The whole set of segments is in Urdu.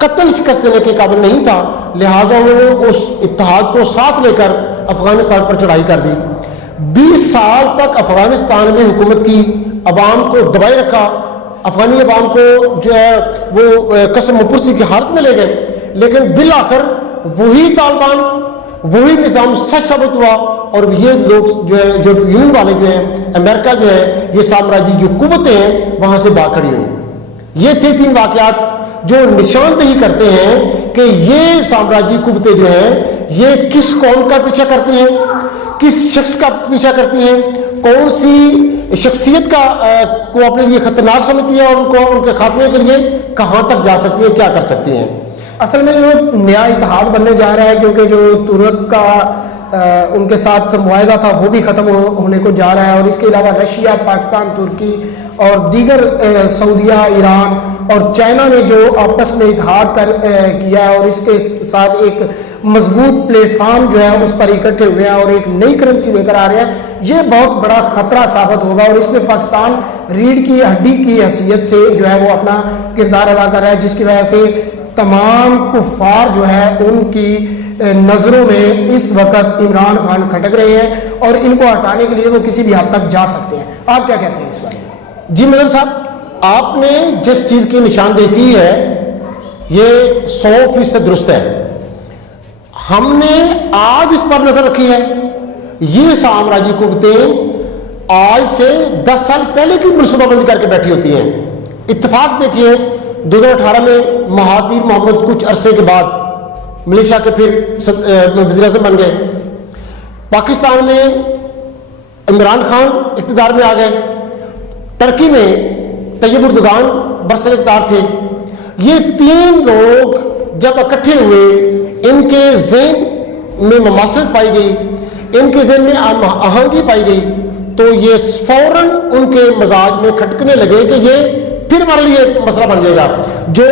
قتل شکست دینے کے قابل نہیں تھا، لہٰذا انہوں نے اس اتحاد کو ساتھ لے کر افغانستان پر چڑھائی کر دی۔ 20 سال تک افغانستان میں حکومت کی، عوام کو دبائے رکھا، افغانی عوام کو جو ہے وہ قسم پرسی کی حالت میں لے گئے، لیکن بالآخر وہی طالبان، وہی نظام سچ ثابت ہوا، اور یہ لوگ جو ہے یورپی یونین والے جو ہیں، امریکہ جو ہے، یہ سامراجی جو قوتیں ہیں وہاں سے باغ کھڑی ہوئی۔ یہ تھے 3 واقعات جو نشاندہی کرتے ہیں کہ یہ سامراجی قوتیں جو ہیں یہ کس قوم کا پیچھا کرتی ہیں، کس شخص کا پیچھا کرتی ہیں، کون سی شخصیت کا کو اپنے لیے خطرناک سمجھتی ہے، اور ان کو ان کے خاتمے کے لیے کہاں تک جا سکتی ہے، کیا کر سکتی ہیں۔ اصل میں جو نیا اتحاد بننے جا رہا ہے، کیونکہ جو ترک کا ان کے ساتھ معاہدہ تھا وہ بھی ختم ہونے کو جا رہا ہے، اور اس کے علاوہ رشیا، پاکستان، ترکی اور دیگر سعودیہ، ایران اور چائنا نے جو آپس میں اتحاد کیا ہے، اور اس کے ساتھ ایک مضبوط پلیٹ فارم جو ہے اس پر اکٹھے ہوئے ہیں اور ایک نئی کرنسی لے کر آ رہے ہیں، یہ بہت بڑا خطرہ ثابت ہوگا، اور اس میں پاکستان ریڑھ کی ہڈی کی حیثیت سے جو ہے وہ اپنا کردار ادا کر رہا ہے، جس کی وجہ سے تمام کفار جو ہے ان کی نظروں میں اس وقت عمران خان کھٹک رہے ہیں، اور ان کو ہٹانے کے لیے وہ کسی بھی حد تک جا سکتے ہیں۔ آپ کیا کہتے ہیں اس بارے میں؟ جی مدر صاحب، آپ نے جس چیز کی نشاندہی کی ہے یہ 100% درست ہے۔ ہم نے آج اس پر نظر رکھی ہے، یہ سامراجی قوتیں آج سے 10 سال پہلے کی منصوبہ بندی کر کے بیٹھی ہوتی ہیں۔ اتفاق دیکھیے 2018 میں مہاتیر محمد کچھ عرصے کے بعد ملیشیا کے پھر وزیر اعظم بن گئے، پاکستان میں عمران خان اقتدار میں آ گئے، ترکی میں طیب اردگان برسر اقتدار تھے۔ یہ 3 لوگ جب اکٹھے ہوئے، ان کے ذہن میں مماثلت پائی گئی، ان کے ذہن میں آہنگی پائی گئی، تو یہ فوراً ان کے مزاج میں کھٹکنے لگے کہ یہ پھر ہمارے لیے ایک مسئلہ بن جائے گا۔ جو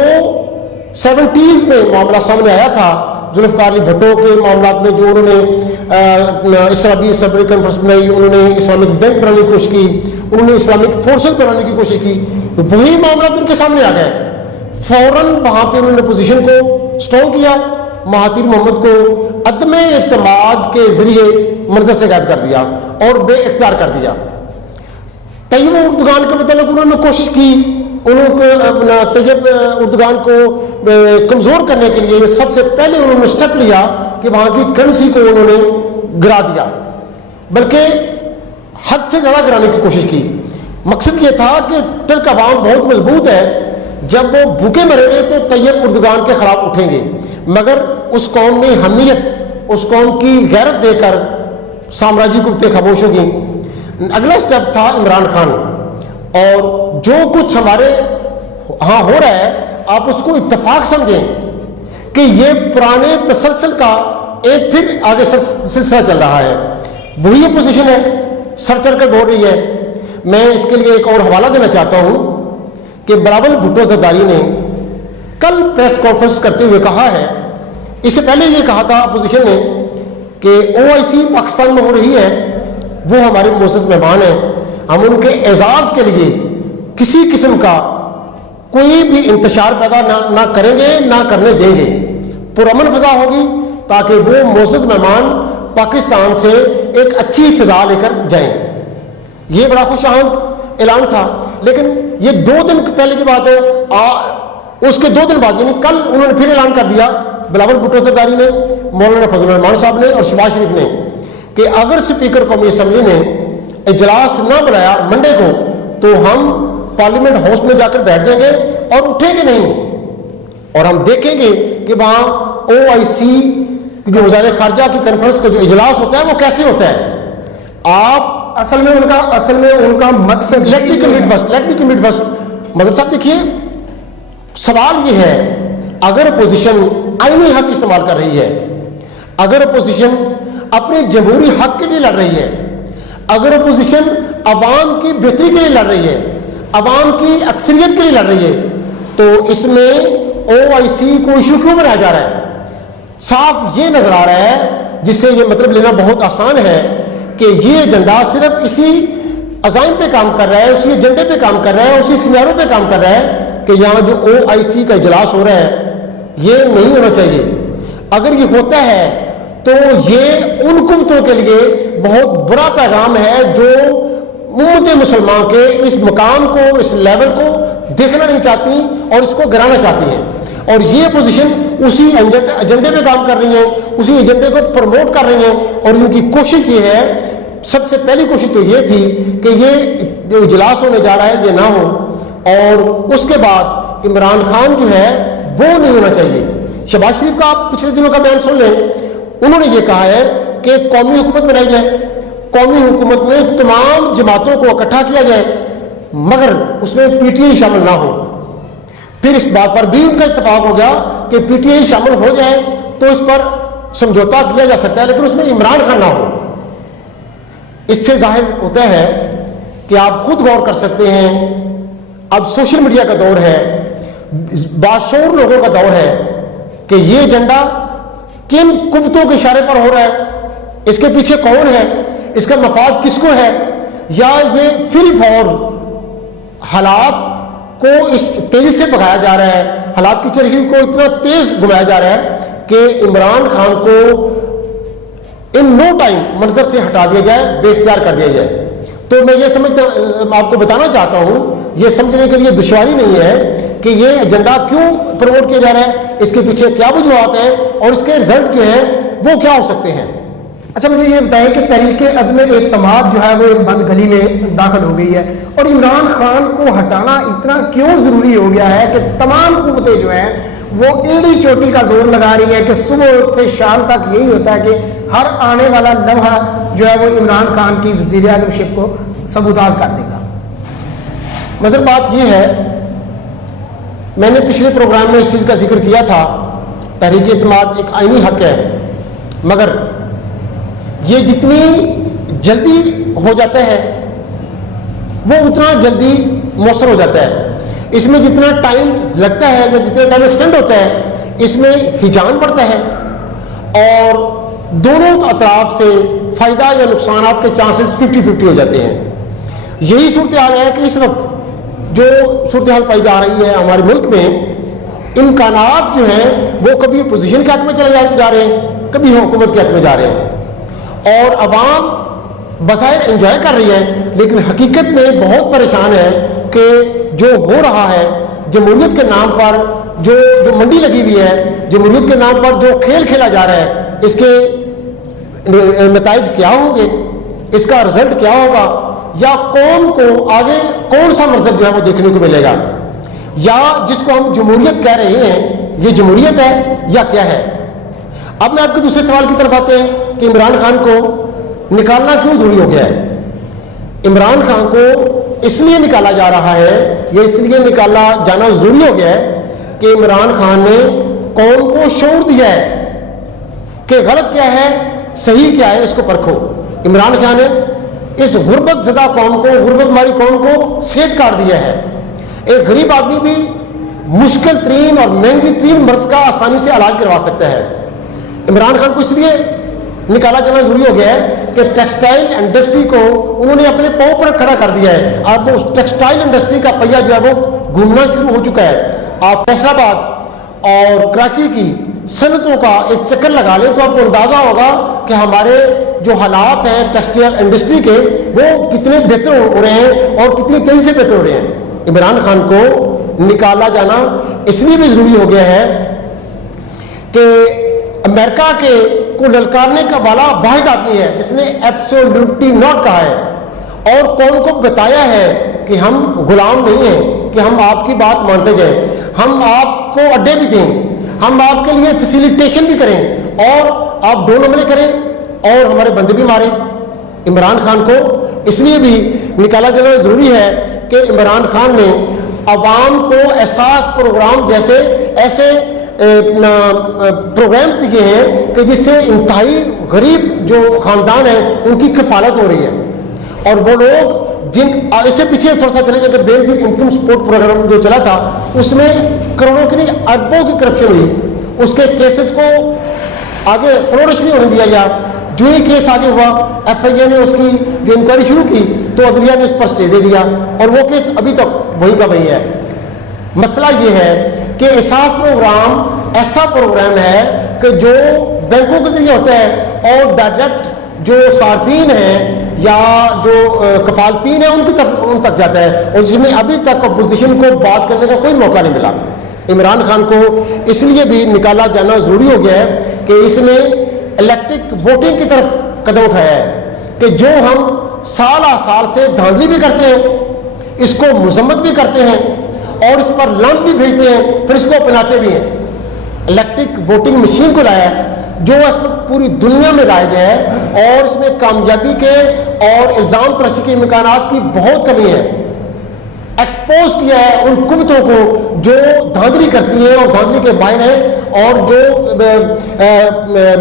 70s میں معاملہ سامنے آیا تھا ذوالفقار علی بھٹو کے معاملات میں، جو انہوں نے اسلامی صدر کانفرنس بنائی، انہوں نے اسلامک بینک بنانے کی کوشش کی، انہوں نے اسلامک فورسز بنانے کی کوشش کی، وہی معاملات ان کے سامنے آ گئے۔ فوراً وہاں پہ انہوں نے پوزیشن کو اسٹرانگ کیا، مہاتیر محمد کو عدم اعتماد کے ذریعے منظر سے غائب کر دیا اور بے اختیار کر دیا۔ طیب اردگان کے متعلق انہوں نے کوشش کی، انہوں کو طیب اردگان کو کمزور کرنے کے لیے سب سے پہلے انہوں نے اسٹیپ لیا کہ وہاں کی کرنسی کو انہوں نے گرا دیا، بلکہ حد سے زیادہ گرانے کی کوشش کی۔ مقصد یہ تھا کہ ترک عوام بہت مضبوط ہے، جب وہ بھوکے مریں گے تو طیب اردگان کے خلاف اٹھیں گے، مگر اس قوم میں حمیت، اس قوم کی غیرت دے کر سامراجی قوتیں خاموش ہوگی۔ اگلا سٹیپ تھا عمران خان، اور جو کچھ ہمارے ہاں ہو رہا ہے آپ اس کو اتفاق سمجھیں کہ یہ پرانے تسلسل کا ایک پھر آگے سلسلہ چل رہا ہے، وہی اپوزیشن ہے، سر چڑھ کر بول رہی ہے۔ میں اس کے لیے ایک اور حوالہ دینا چاہتا ہوں کہ بلاول بھٹو زرداری نے کل پریس کانفرنس کرتے ہوئے کہا ہے، اس سے پہلے یہ کہا تھا اپوزیشن نے کہ OIC پاکستان میں ہو رہی ہے، وہ ہمارے معزز مہمان ہیں، ہم ان کے اعزاز کے لیے کسی قسم کا کوئی بھی انتشار پیدا نہ کریں گے، نہ کرنے دیں گے، پرامن فضا ہوگی تاکہ وہ معزز مہمان پاکستان سے ایک اچھی فضا لے کر جائیں۔ یہ بڑا خوش آمد اعلان تھا، لیکن یہ 2 دن پہلے کی بات ہے، اس کے 2 دن بعد یعنی کل انہوں نے پھر اعلان کر دیا بلاول بھٹو زرداری نے، مولانا فضل الرحمان صاحب نے اور شہباز شریف نے، کہ اگر اسپیکر قومی اسمبلی نے اجلاس نہ بلایا منڈے کو تو ہم پارلیمنٹ ہاؤس میں جا کر بیٹھ جائیں گے اور اٹھیں گے نہیں، اور ہم دیکھیں گے کہ وہاں OIC جو وزارت خارجہ کی کانفرنس کا جو اجلاس ہوتا ہے وہ کیسے ہوتا ہے۔ آپ اصل میں ان کا مقصد let me complete first mother صاحب دیکھیے، سوال یہ ہے، اگر اپوزیشن آئینی حق استعمال کر رہی ہے، اگر اپوزیشن اپنے جمہوری حق کے لیے لڑ رہی ہے، اگر اپوزیشن عوام کی بہتری کے لیے لڑ رہی ہے، عوام کی اکثریت کے لیے لڑ رہی ہے، تو اس میں OIC کو ایشو کیوں بنایا جا رہا ہے؟ صاف یہ نظر آ رہا ہے، جس سے یہ مطلب لینا بہت آسان ہے کہ یہ ایجنڈا صرف اسی عزائم پہ کام کر رہا ہے، اسی ایجنڈے پہ کام کر رہا ہے، اسی سینیرو پہ کام کر رہا ہے کہ یہاں جو OIC کا اجلاس ہو رہا ہے یہ نہیں ہونا چاہیے. اگر یہ ہوتا ہے تو یہ ان قوتوں کے لیے بہت برا پیغام ہے جو امت مسلمان کے اس مقام کو, اس لیول کو دیکھنا نہیں چاہتی اور اس کو گرانا چاہتی ہیں. اور یہ پوزیشن اسی ایجنڈے پہ کام کر رہی ہیں, اسی ایجنڈے کو پروموٹ کر رہی ہیں. اور ان کی کوشش یہ ہے, سب سے پہلی کوشش تو یہ تھی کہ یہ جو اجلاس ہونے جا رہا ہے یہ نہ ہو, اور اس کے بعد عمران خان جو ہے وہ نہیں ہونا چاہیے. شہباز شریف کا آپ پچھلے دنوں کا بیان سن لیں, انہوں نے یہ کہا ہے کہ قومی حکومت بنائی جائے, قومی حکومت میں تمام جماعتوں کو اکٹھا کیا جائے, مگر اس میں پی ٹی آئی شامل نہ ہو. پھر اس بات پر بھی ان کا اتفاق ہو گیا کہ پی ٹی آئی شامل ہو جائے تو اس پر سمجھوتا کیا جا سکتا ہے, لیکن اس میں عمران خان نہ ہو. اس سے ظاہر ہوتا ہے کہ آپ خود غور کر سکتے ہیں, اب سوشل میڈیا کا دور ہے, باشعور لوگوں کا دور ہے کہ یہ ایجنڈا کن قوتوں کے اشارے پر ہو رہا ہے, اس کے پیچھے کون ہے, اس کا مفاد کس کو ہے, یا یہ فی الفور حالات کو اس تیزی سے بگایا جا رہا ہے, حالات کی چرخی کو اتنا تیز گھمایا جا رہا ہے کہ عمران خان کو ان نو ٹائم منظر سے ہٹا دیا جائے, بے اختیار کر دیا جائے. تو میں یہ سمجھتا آپ کو بتانا چاہتا ہوں, یہ سمجھنے کے لیے دشواری نہیں ہے کہ یہ ایجنڈا کیوں پروموٹ کیا جا رہا ہے, اس کے پیچھے کیا وجوہات ہیں اور اس کے رزلٹ جو ہے وہ کیا ہو سکتے ہیں. اچھا مجھے یہ بتائیں کہ تحریک عدم اعتماد جو ہے وہ ایک بند گلی میں داخل ہو گئی ہے, اور عمران خان کو ہٹانا اتنا کیوں ضروری ہو گیا ہے کہ تمام قوتیں جو ہیں وہ ایڑی چوٹی کا زور لگا رہی ہے کہ صبح سے شام تک یہی ہوتا ہے کہ ہر آنے والا لمحہ جو ہے وہ عمران خان کی وزیر اعظم شپ کو سبوتاز کر دے گا. مطلب بات یہ ہے, میں نے پچھلے پروگرام میں اس چیز کا ذکر کیا تھا, تحریک اعتماد ایک آئینی حق ہے, مگر یہ جتنی جلدی ہو جاتا ہے وہ اتنا جلدی مؤثر ہو جاتا ہے. اس میں جتنا ٹائم لگتا ہے یا جتنا ٹائم ایکسٹینڈ ہوتا ہے اس میں ہجان بڑھتا ہے, اور دونوں اطراف سے فائدہ یا نقصانات کے چانسز 50-50 ہو جاتے ہیں. یہی صورتحال ہے کہ اس وقت جو صورتحال پائی جا رہی ہے ہمارے ملک میں, امکانات جو ہیں وہ کبھی اپوزیشن کے حق میں چلے جا رہے ہیں, کبھی حکومت کے حق میں جا رہے ہیں, اور عوام بظاہر انجوائے کر رہی ہے, لیکن حقیقت میں بہت پریشان ہے کہ جو ہو رہا ہے جمہوریت کے نام پر, جو منڈی لگی ہوئی ہے, جمہوریت کے نام پر جو کھیل کھیلا جا رہا ہے, اس کے نتائج کیا ہوں گے, اس کا رزلٹ کیا ہوگا, یا کون کو آگے کون سا منظر جو ہے وہ دیکھنے کو ملے گا, یا جس کو ہم جمہوریت کہہ رہے ہیں یہ جمہوریت ہے یا کیا ہے. اب میں آپ کے دوسرے سوال کی طرف آتے ہیں کہ عمران خان کو نکالنا کیوں ضروری ہو گیا ہے. عمران خان کو اس لیے نکالا جا رہا ہے, یہ اس لیے نکالا جانا ضروری ہو گیا ہے کہ عمران خان نے قوم کو شعور دیا ہے کہ غلط کیا ہے, صحیح کیا ہے, اس کو پرکھو. عمران خان نے اس غربت زدہ قوم کو, غربت ماری قوم کو صحت کارڈ دیا ہے. ایک غریب آدمی بھی مشکل ترین اور مہنگی ترین مرض کا آسانی سے علاج کروا سکتا ہے. عمران خان کو اس لیے نکالا جانا ضروری ہو گیا ہے کہ ٹیکسٹائل انڈسٹری کو انہوں نے اپنے پاؤں پر کھڑا کر دیا ہے. اب اس ٹیکسٹائل انڈسٹری کا پہیہ جو ہے وہ گھومنا شروع ہو چکا ہے. آپ فیصل آباد اور کراچی کی صنعتوں کا ایک چکر لگا لیں تو آپ کو اندازہ ہوگا کہ ہمارے جو حالات ہیں ٹیکسٹائل انڈسٹری کے وہ کتنے بہتر ہو رہے ہیں اور کتنی تیزی سے بہتر ہو رہے ہیں. عمران خان کو نکالا جانا اس لیے بھی ضروری ہو گیا ہے کہ امریکہ کے کو للکارنے کا والا واحد آدمی ہے جس نے ایبسولوٹلی ناٹ کہا ہے اور قوم کو بتایا ہے کہ ہم غلام نہیں ہیں, کہ ہم آپ کی بات مانتے جائیں, ہم آپ کو اڈے بھی دیں, ہم آپ کے لیے فیسیلیٹیشن بھی کریں, اور آپ ڈول حملے کریں اور ہمارے بندے بھی ماریں. عمران خان کو اس لیے بھی نکالا جانا ضروری ہے کہ عمران خان نے عوام کو احساس پروگرام جیسے ایسے پروگرامز دیے ہیں کہ جس سے انتہائی غریب جو خاندان ہیں ان کی کفالت ہو رہی ہے. اور وہ لوگ جن اس سے پیچھے تھوڑا سا چلے جائیں کہ بیسک انکم سپورٹ پروگرام جو چلا تھا اس میں کروڑوں کی نہیں اربوں کی کرپشن ہوئی, اس کے کیسز کو آگے فلورش نہیں ہونے دیا گیا. جو ہی کیس آگے ہوا ایف آئی اے نے اس کی جو انکوائری شروع کی تو عدلیہ نے اس پر اسٹے دے دیا اور وہ کیس ابھی تک وہی کا وہی ہے. مسئلہ یہ ہے کہ احساس پروگرام ایسا پروگرام ہے کہ جو بینکوں کے ذریعے ہوتا ہے اور ڈائریکٹ جو صارفین ہیں یا جو کفالتین ہیں ان تک جاتا ہے، اور جس میں ابھی تک اپوزیشن کو بات کرنے کا کوئی موقع نہیں ملا۔ عمران خان کو اس لیے بھی نکالا جانا ضروری ہو گیا ہے کہ اس نے الیکٹرک ووٹنگ کی طرف قدم اٹھایا ہے کہ جو ہم سال سال سے دھاندلی بھی کرتے ہیں، اس کو مذمت بھی کرتے ہیں اور اس پر لانچ بھی بھیجتے ہیں، پھر اس کو اپناتے بھی ہیں۔ الیکٹرک ووٹنگ مشین کو لایا ہے جو اس وقت پوری دنیا میں رائج ہے اور اس میں کامیابی کے اور الزام تراشی کے امکانات کی بہت کمی ہے۔ ایکسپوز کیا ہے ان قوتوں کو جو دھاندلی کرتی ہیں اور دھاندلی کے ماہر ہیں اور جو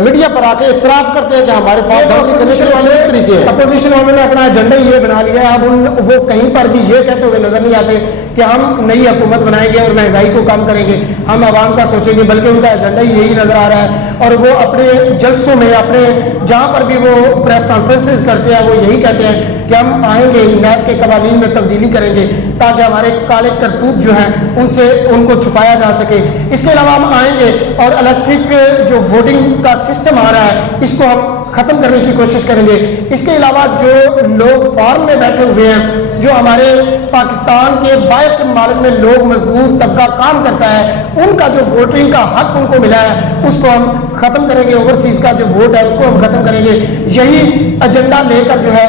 میڈیا پر آ کے اعتراف کرتے ہیں کہ ہمارے پاس دھاندلی کرنے کے اچھے طریقے ہیں۔ اپوزیشن والوں نے اپنا ایجنڈا یہ بنا لیا ہے، اب وہ کہیں پر بھی یہ کہتے ہوئے نظر نہیں آتے کہ ہم نئی حکومت بنائیں گے اور مہنگائی کو کم کریں گے، ہم عوام کا سوچیں گے، بلکہ ان کا ایجنڈا یہی نظر آ رہا ہے۔ اور وہ اپنے جلسوں میں، اپنے جہاں پر بھی وہ پریس کانفرنسز کرتے ہیں، وہ یہی کہتے ہیں کہ ہم آئیں گے، نیب کے قوانین میں تبدیلی کریں گے تاکہ ہمارے کالے کرتوت جو ہیں ان کو چھپایا جا سکے۔ اس کے علاوہ ہم آئیں گے اور الیکٹرک جو ووٹنگ کا سسٹم آ رہا ہے اس کو ہم ختم کرنے کی کوشش کریں گے۔ اس کے علاوہ جو لوگ فارم میں بیٹھے ہوئے ہیں، جو ہمارے پاکستان کے باہر کے ممالک میں لوگ مزدور طبقہ کام کرتا ہے، ان کا جو ووٹنگ کا حق ان کو ملا ہے اس کو ہم ختم کریں گے۔ اوورسیز کا جو ووٹ ہے اس کو ہم ختم کریں گے۔ یہی ایجنڈا لے کر جو ہے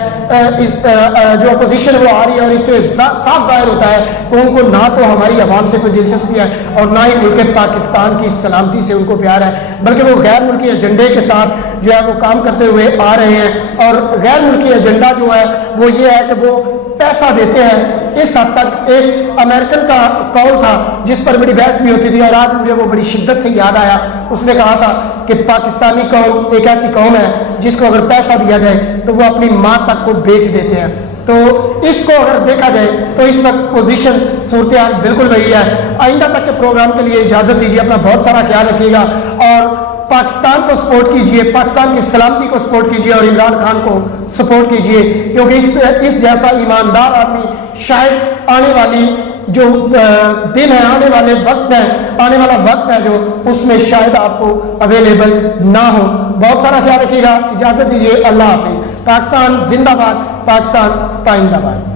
جو اپوزیشن وہ آ رہی ہے، اور اس سے صاف ظاہر ہوتا ہے تو ان کو نہ تو ہماری عوام سے کوئی دلچسپی ہے اور نہ ہی ملک پاکستان کی سلامتی سے ان کو پیار ہے، بلکہ وہ غیر ملکی ایجنڈے کے ساتھ جو ہے وہ کام کرتے ہوئے آ رہے ہیں۔ اور غیر ملکی ایجنڈا جو ہے وہ یہ ہے کہ وہ پیسہ دیتے ہیں۔ اس حد تک ایک امریکن کا قول تھا جس پر بڑی بحث بھی ہوتی تھی، اور آج مجھے وہ بڑی شدت سے یاد آیا۔ اس نے کہا تھا کہ پاکستانی قوم ایک ایسی قوم ہے جس کو اگر پیسہ دیا جائے تو وہ اپنی ماں تک کو بیچ دیتے ہیں۔ تو اس کو اگر دیکھا جائے تو اس وقت پوزیشن صورتحال بالکل وہی ہے۔ آئندہ تک کے پروگرام کے لیے اجازت دیجیے، اپنا بہت سارا خیال رکھیے گا اور پاکستان کو سپورٹ کیجئے، پاکستان کی سلامتی کو سپورٹ کیجئے اور عمران خان کو سپورٹ کیجئے، کیونکہ اس جیسا ایماندار آدمی شاید آنے والی جو دن ہے، آنے والے وقت ہے، آنے والا وقت ہے جو اس میں شاید آپ کو اویلیبل نہ ہو۔ بہت سارا خیال رکھیے گا، اجازت دیجیے، اللہ حافظ۔ پاکستان زندہ باد، پاکستان پائندہ باد۔